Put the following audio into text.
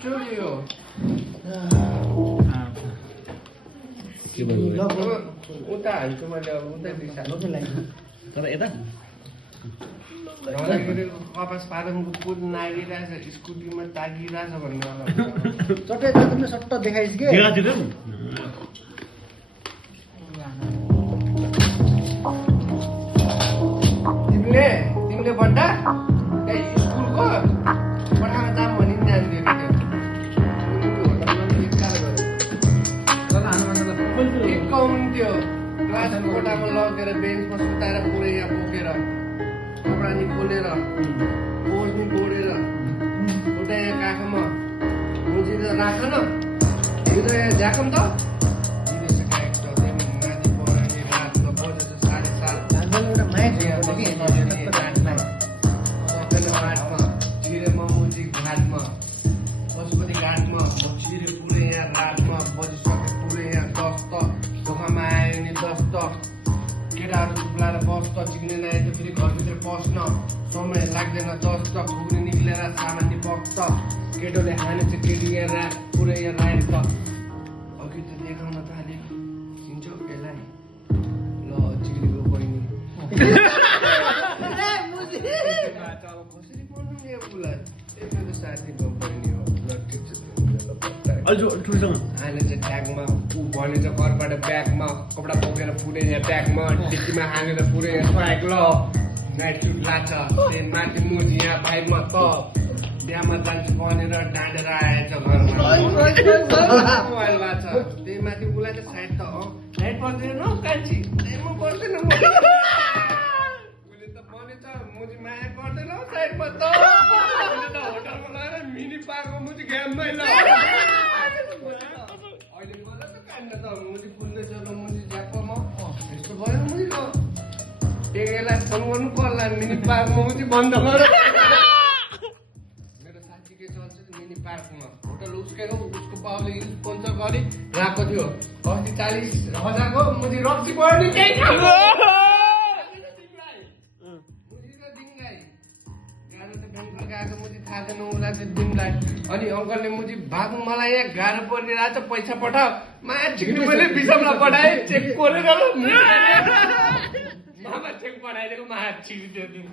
यो के भयो उता हाल्छु मैले अब उता दिशा तर यता कपास पादमको पुल नागिरहेछ स्कुटीमा तागिरहेछ भन्ने चट्टै तिमीले सट्ट देखाइस् के देखाएको थियो तिमीले बड्डा स्कुलको पठामा जाम भनिन् जान्थ्यो हुन्थ्यो क्लास कोठामा लगेर बेन्चमा सुताएर पुरै यहाँ बोकेर कपडा नि खोलेर पोज नि बोडेर उता यहाँ काखमा मुजी त राख न यो त यहाँ झ्याकम त छिरेमा मुजी घाटमा पशुपति घाटमा छिरे पुरै यहाँ रातमा बजिसके पुरै यहाँ दस्त ढोकामा आयो नि दस्त केटाहरू चुप्लाएर बस्छ चिक्ने आएछ फेरि घरभित्र पस्न समय लाग्दैन दस्त खुग्ने निक्लेर सामान्य पक्छ केटोले हानेछ केटी यहाँ रात पुरै यहाँ राखेछ अघि त देखाउन थाले चिन्छौ यसलाई ल चिक्रीको बहिनी कसरी पढ्नु यो उसलाई त्यो त साथीको बहिनी हो ल ठिक छ हाने चाहिँ ट्यागमा ऊ भनेछ घरबाट ब्यागमा कपडा बोकेर पुरै यहाँ ब्यागमा डिक्कीमा हानेर पुरै यहाँ स्वाग ल नाइट सुट लाग्छ त्यही माथि मुजी यहाँ भाइमा त बिहामा जान्छु भनेर डाँडेर आएछ घरमा मोबाइल भएको छ त्यही माथि उसलाई त साइड त लाइट पर्दैन कान्छी म पर्दैन उसले त भनेछ मुजी माया गर्दैन साइडमा त होटलमा लगेर मिनी पार्कको मुजी घ्याममै ल अहिले मलाई त कान्न त मुजी फुल्दैछ ल मुजी झ्याप्पमा यस्तो भयो मुजी ल टेकेलाई फोन गर्नु पर्ला मिनी पार्कमा मुजी बन्द गर मेरो साथी के चल्छ मिनी पार्कमा होटल उसको बाउले स्पोन्सर गरी राखेको थियो अस्ति 40,000को मुजी रक्सी पर्ने केही थाहा छैन उसलाई चाहिँ दिमलाई अनि अङ्कलले मुजी भाग मलाई यहाँ गाह्रो परिरहेछ पैसा पठाऊ माया छिक्नु मैले बिसमलाई पठाएँ चेक कोरेर मामा चेक पठाइदिएको माया छिक्नु त्यो दिन